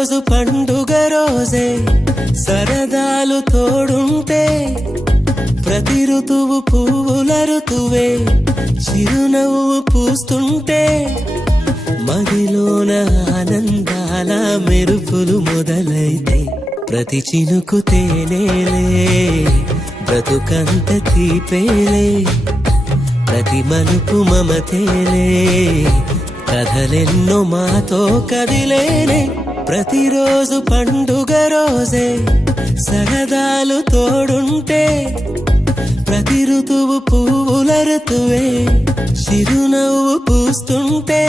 ప్రతిరోజు పండుగ రోజే సరదాలు తోడుంటే ప్రతి ఋతువు పువ్వుల ఋతువే చిరునవ్వు పూస్తుంటే మదిలోన ఆనందాల మెరుపులు మొదలైతే ప్రతి చినుకు తేనేలే బ్రతుకంత తీపేలే ప్రతి మలుపు మమతేలే కథలెన్నో మాతో కదిలేనే ప్రతిరోజు పండుగ రోజే సరదాలు తోడుంటే ప్రతి ఋతువు పువ్వుల ఋతువే చిరునవ్వు పూస్తుంటే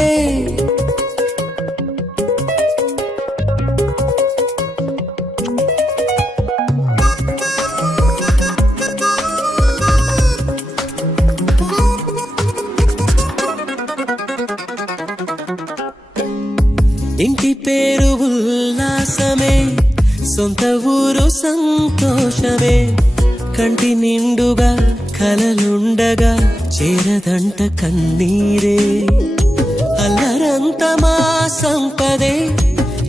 ఇంటి పేరు ఉల్లాసమే సొంత ఊరు సంతోషమే కంటి నిండుగా కలలుండగా చేరదంట కన్నీరే అల్లరంత మా సంపదే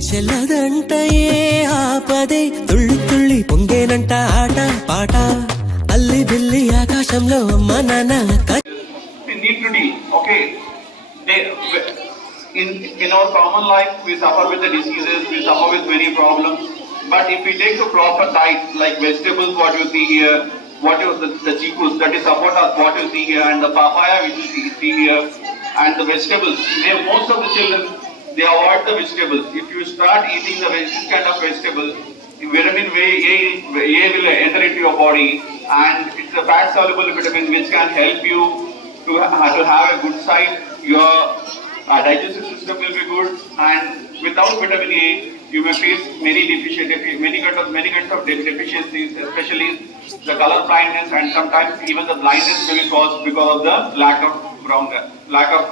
చెల్లదంట ఏ ఆపదే తుళ్ళి తుళ్ళి పొంగేనంట ఆట పాట అల్లి బిల్లి ఆకాశంలో అమ్మ నాన్న In our common life, we suffer with the diseases, we suffer with many problems. But if we take a proper diet, like vegetables, what you see here, what is the chicus, that is support us, what you see here, and the papaya which you see here, and the vegetables. Most of the children, they avoid the vegetables. If you start eating this kind of vegetable, vitamin A will enter into your body, and it's a fat soluble vitamin which can help you to have a good sight. Your digestive system will be good, and without vitamin A, you may face many kinds of deficiencies, especially the color blindness, and sometimes even the blindness may be caused because of the lack of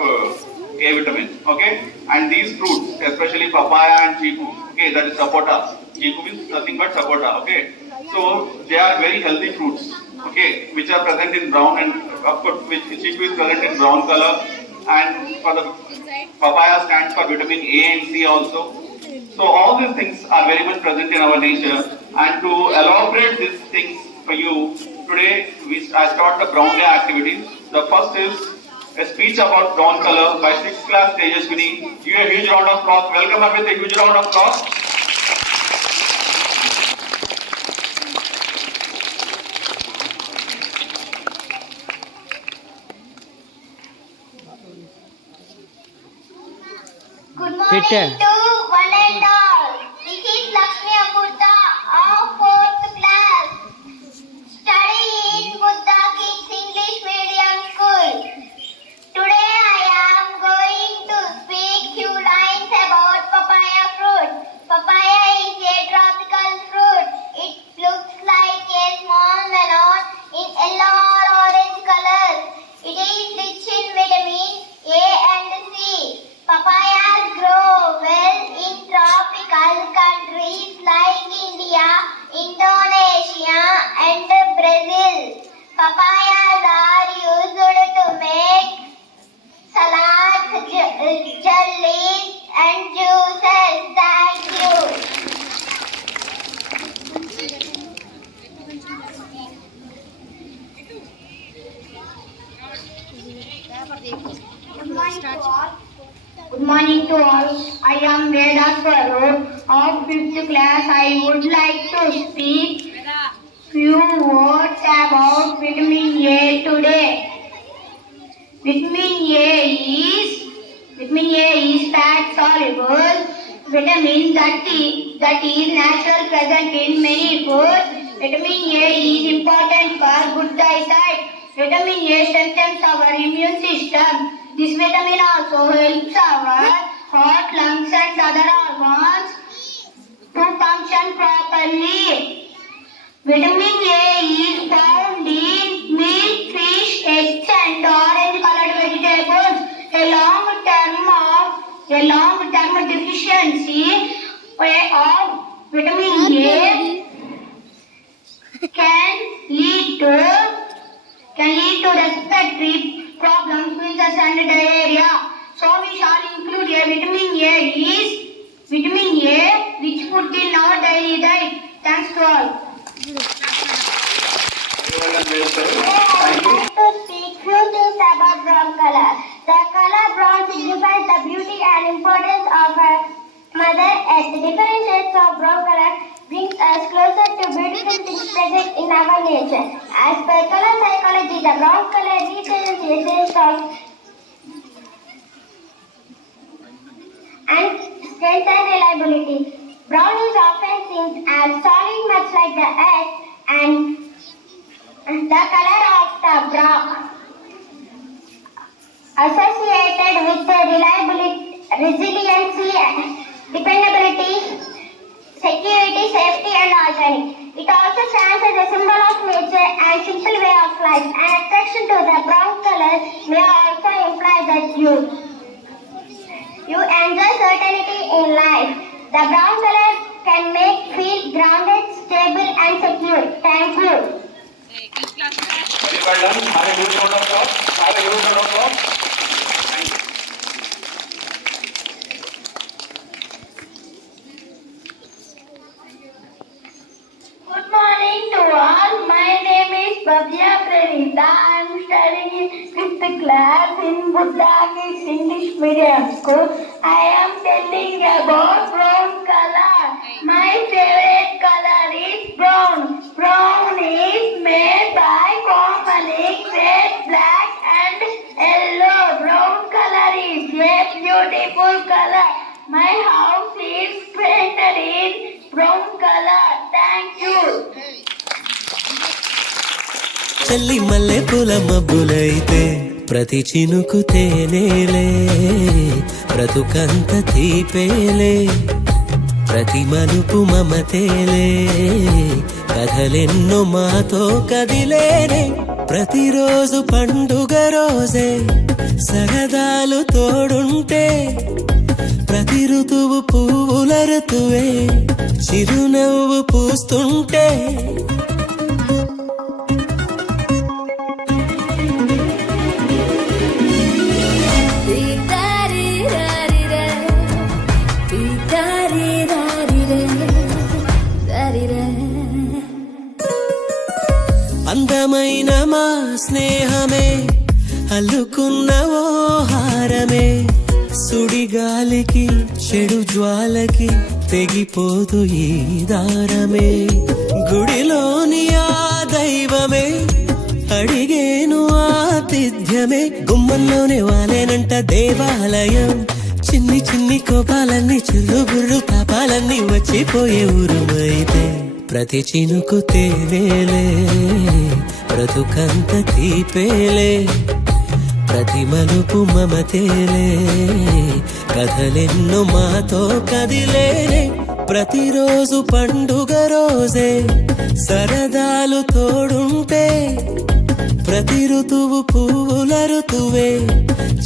A vitamin. Okay, and these fruits, especially papaya and chiku, okay, that is sapota. Chiku means nothing but sapota. Okay, so they are very healthy fruits. Okay, which are present in brown, and of course, which chiku is present in brown color. And for the papaya stands for vitamin A and C also. So all these things are very much present in our nature. And to elaborate these things for you, today I start the brown day activities. The first is a speech about brown color by 6th class Tejaswini. Give a huge round of applause. Welcome her with a huge round of applause. Good morning to one and all. This is Lakshmi Amurtha of 4th class, studying in Buddha Kids English Medium School. Today I am going to speak few lines about papaya fruit. Papaya is a tropical fruit. It looks like a small melon in yellow or orange color. It is rich in vitamin A and C. Papayas grow well in tropical countries like India, Indonesia and Brazil. Papayas are used to make salads, jellies and juices. Thank you. Good morning to all. I am Veda Swaroop of 5th class. I would like to speak few words about vitamin A today. Vitamin A is fat soluble vitamin that is natural present in many foods. Vitamin A is important for good eyesight. Vitamin A strengthens our immune system. This vitamin also helps our heart, lungs and other organs to function properly. Vitamin A is found in meat, fish, eggs and orange colored vegetables. A long-term deficiency of vitamin A can lead to respiratory problems, measles and diarrhea. So we shall include a vitamin A color. The color brown signifies the beauty and importance of a mother earth. The different shades of brown color brings us closer to beautiful things present in our nature. As per color psychology, the brown color represents the essence of and strength and reliability. Brown is often seen as solid, much like the earth, and the color of the brown associated with the reliability, resiliency, dependability, security, safety, and organic. It also stands as a symbol of nature and simple way of life. An attraction to the brown color may also imply that you enjoy certainty in life. The brown color can make feel grounded, stable, and secure. Thank you. Very well done. Have a good round of applause. Have a good round of applause. Thank you. Good morning to all. My name is Bhavya Pranita. I am studying in 5th class in Buddha Kids English Medium School. I am telling about brown color. My favorite color is brown. Brown is made by combining red, black and yellow. Brown color is a beautiful color. My house is painted in brown color. Thank you. చెల్లి మల్లె పూల మబ్బులైతే ప్రతి చినుకు తేనేలే, బ్రతుకంత తీపేలే, ప్రతి మలుపు మమతేలే, కథలెన్నో మాతో కదిలేనే, ప్రతిరోజు పండుగ రోజే సరదాలు తోడుంటే, ప్రతి ఋతువు పువ్వుల ఋతువే చిరునవ్వు పూస్తుంటే, అందమైన మా స్నేహమే అల్లుకున్న ఓ హారమే, సుడిగాలికి చెడు జ్వాలకి తెగిపోదు ఈ దారమే, గుడిలోని ఆ దైవమే అడిగేను ఆతిథ్యమే, గుమ్మంలోనే వాలేనంట దేవాలయం, చిన్ని చిన్ని కోపాలన్నీ చిల్లుబుర్రు తాపాలన్నీ వచ్చిపోయే ఊరుమైతే, ప్రతి చినుకు తేనేలే, బ్రతుకంత తీపేలే, ప్రతి మలుపు మమతేలే, కథలెన్నో మాతో కదిలేనే, ప్రతిరోజు పండుగ రోజే సరదాలు తోడుంటే, ప్రతి ఋతువు పువ్వుల ఋతువే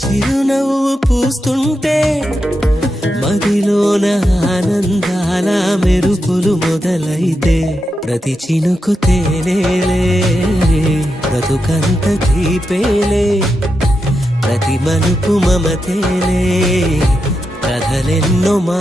చిరునవ్వు పూస్తుంటే, మదిలోన ఆనందాల మెరుపులు మొదలైతే, ప్రతి చినుకు తేనేలే, బ్రతుకంత తీపేలే, ప్రతి మలుపు మమతేలే, కథలెన్నో మా